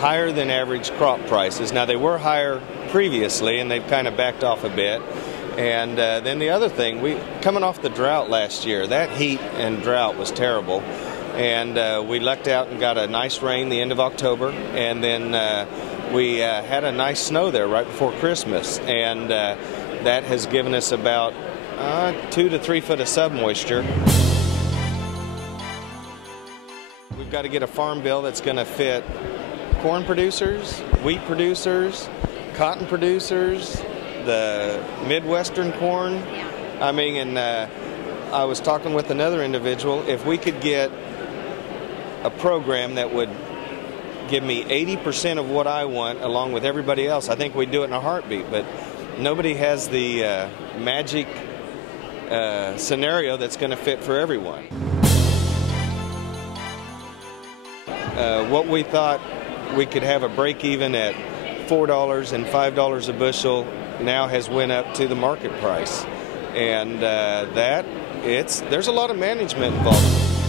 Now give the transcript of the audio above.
higher than average crop prices. Now, they were higher previously, and they've kind of backed off a bit. And then the other thing, coming off the drought last year, that heat and drought was terrible. And we lucked out and got a nice rain the end of October. And then we had a nice snow there right before Christmas. And that has given us about 2 to 3 foot of submoisture. We've got to get a farm bill that's going to fit corn producers, wheat producers, cotton producers, the Midwestern corn. I mean, and I was talking with another individual. If we could get a program that would give me 80% of what I want along with everybody else, I think we'd do it in a heartbeat. But nobody has the magic scenario that's going to fit for everyone. What we thought we could have a break even at $4 and $5 a bushel now has went up to the market price, and there's a lot of management involved.